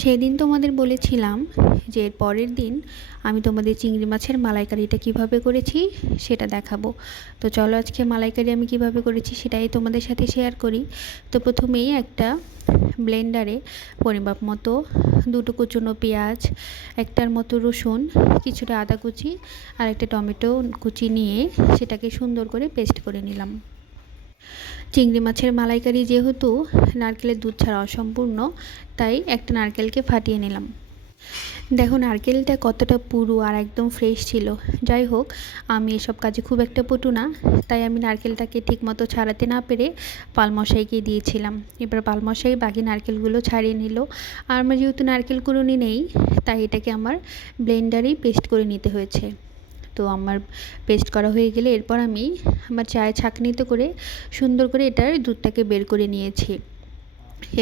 সেদিন তোমাদের বলেছিলাম যে এর পরের দিন আমি তোমাদের চিংড়ি মাছের মালাইকারিটা কিভাবে করেছি সেটা দেখাবো। তো চলো আজকে মালাইকারি আমি কিভাবে করেছি সেটাই তোমাদের সাথে শেয়ার করি। তো প্রথমেই একটা ব্লেন্ডারে পরিমাপ মতো দুটো কুচনো পেঁয়াজ, একটার মতো রসুন, কিছুটা আদা কুচি আর একটা টমেটো কুচি নিয়ে সেটাকে সুন্দর করে পেস্ট করে নিলাম। চিংড়ি মাছের মালাইকারি যেহেতু নারকেলের দুধ ছাড়া অসম্পূর্ণ, তাই একটা নারকেলকে ফাটিয়ে নিলাম। দেখো নারকেলটা কতটা পুরো আর একদম ফ্রেশ ছিল। যাই হোক, আমি এসব কাজে খুব একটা পটু না, তাই আমি নারকেলটাকে ঠিকমতো ছাড়াতে না পেরে পালমশাইকে দিয়েছিলাম। এবার পালমশাই বাকি নারকেলগুলো ছাড়িয়ে নিল। আর আমার যেহেতু নারকেল কুড়ুনি নেই, তাই এটাকে আমার ব্লেন্ডারেই পেস্ট করে নিতে হয়েছে। তো আমার পেস্ট করা হয়ে গেলে এরপর আমি আমার চায়ের ছাঁকনিতে করে সুন্দর করে এটার দুধটাকে বের করে নিয়েছি।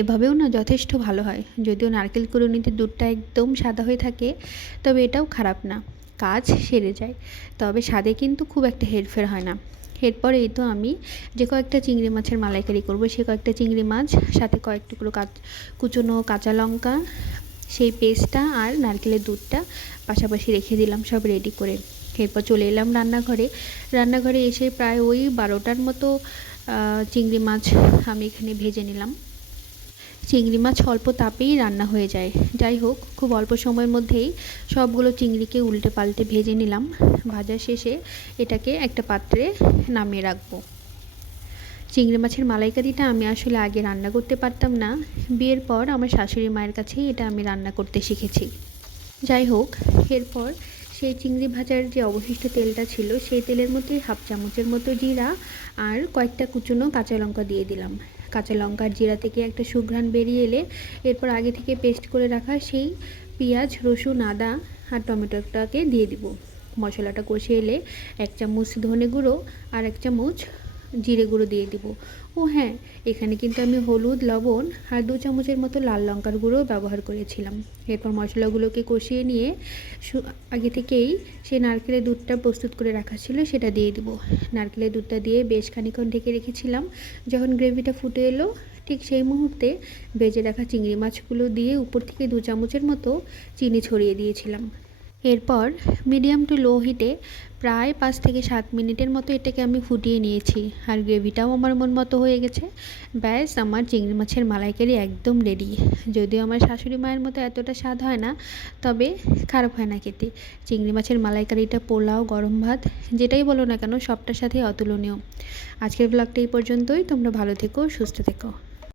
এভাবেও না যথেষ্ট ভালো হয়। যদিও নারকেল কুড়ুনিতে দুধটা একদম সাদা হয়ে থাকে, তবে এটাও খারাপ না, কাজ সেরে যায়। তবে স্বাদে কিন্তু খুব একটা হেরফের হয় না। এরপরে এই তো আমি যে কয়েকটা চিংড়ি মাছের মালাইকারি করব, সে কয়েকটা চিংড়ি মাছ, সাথে কয়েক টুকরো কুচনো কাঁচা লঙ্কা, সেই পেস্টটা আর নারকেলের দুধটা পাশাপাশি রেখে দিলাম সব রেডি করে। এরপর চলে এলাম রান্নাঘরে এসে প্রায় ওই 12টার মতো চিংড়ি মাছ আমি এখানে ভেজে নিলাম। চিংড়ি মাছ অল্প তাপেই রান্না হয়ে যায়। যাই হোক, খুব অল্প সময়ের মধ্যেই সবগুলো চিংড়িকে উল্টে পাল্টে ভেজে নিলাম। ভাজা শেষে এটাকে একটা পাত্রে নামিয়ে রাখবো। চিংড়ি মাছের মালাইকারিটা আমি আসলে আগে রান্না করতে পারতাম না। বিয়ের পর আমার শাশুড়ি মায়ের কাছেই এটা আমি রান্না করতে শিখেছি। যাই হোক, এরপর সেই চিংড়ি ভাজার যে অবশিষ্ট তেলটা ছিল, সেই তেলের মধ্যে হাফ চামচের মতো জিরা আর কয়েকটা কুচনো কাঁচা লঙ্কা দিয়ে দিলাম। কাঁচা লঙ্কার জিরা থেকে একটা সুঘ্রাণ বেরিয়ে এলে এরপর আগে থেকে পেস্ট করে রাখা সেই পেঁয়াজ, রসুন, আদা আর টমেটোটাকে দিয়ে দিব। মশলাটা কষে এলে 1 চামচ ধনে গুঁড়ো আর 1 চামচ জিরে গুঁড়ো দিয়ে দিব। ও হ্যাঁ, এখানে কিন্তু আমি হলুদ, লবণ আর 2 চামচের মতো লাল লঙ্কার গুঁড়ো ব্যবহার করেছিলাম। এরপর মশলাগুলোকে কষিয়ে নিয়ে আগে থেকেই সেই নারকেলের দুধটা প্রস্তুত করে রাখা ছিল সেটা দিয়ে দিব। নারকেলের দুধটা দিয়ে বেশ খানিকক্ষণ ঢেকে রেখেছিলাম। যখন গ্রেভিটা ফুটে এলো, ঠিক সেই মুহূর্তে ভেজে রাখা চিংড়ি মাছগুলো দিয়ে উপর থেকে 2 চামচের মতো চিনি ছড়িয়ে দিয়েছিলাম। এরপর মিডিয়াম টু লো হিটে প্রায় 5 থেকে 7 মিনিটের মতো এটাকে আমি ফুটিয়ে নিয়েছি। আর গ্রেভিটাও আমার মন মতো হয়ে গেছে। ব্যাস, আমার চিংড়ি মাছের মালাইকারি একদম রেডি। যদিও আমার শাশুড়ি মায়ের মতো এতটা স্বাদ হয় না, তবে খারাপ হয় না খেতে। চিংড়ি মাছের মালাইকারিটা পোলাও, গরম ভাত, যেটাই বলো না কেন, সবটার সাথে অতুলনীয়। আজকের ব্লগটা এই পর্যন্তই। তোমরা ভালো থেকো, সুস্থ থেকো।